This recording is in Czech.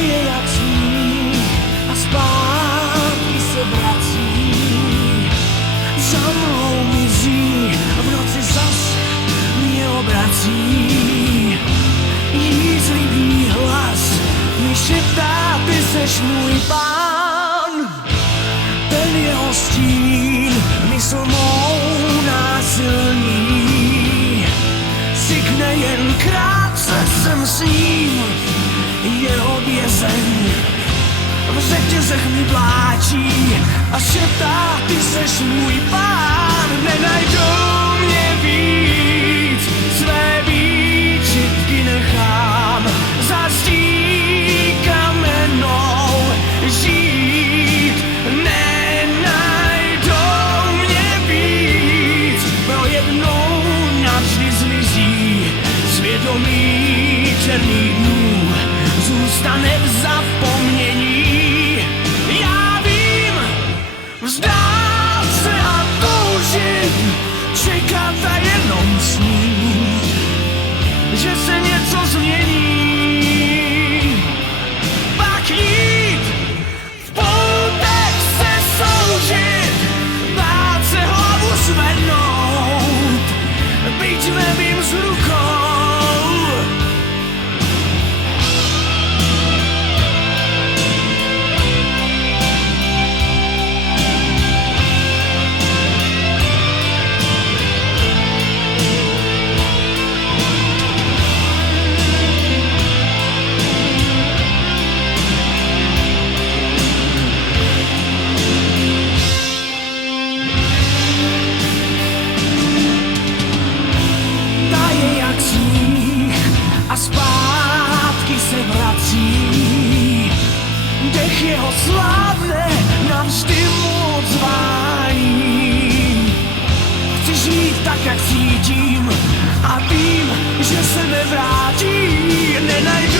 je jak sníh a zpátky se vrací. Za mnou mizí, v noci zas mě obrací. Jízlivý hlas mi šeptá, ty seš můj pán. Ten jeho stín mysl mou násilní. Sykne jen krátce, jsem s ním, jeho vězeň v řetězech mi vláčí a šeptá, ty seš můj pán. Nenajdou mě víc, své výčitky nechám za zdí kamennou žít. Nenajdou mě víc, pro jednou navždy zmizí svědomí černých dnů, zůstane v zapomnění. Já vím, vzdát se a toužit, čekat a jenom snít, že se něco změní. Pak jít v poutech se soužit, bát se hlavu zvednout, byť nevím z rukou. A zpátky se vrací. Dech jeho slávne navždy mu odzvání. Chci žít tak, jak cítím a vím, že se nevrátí. Nenajdu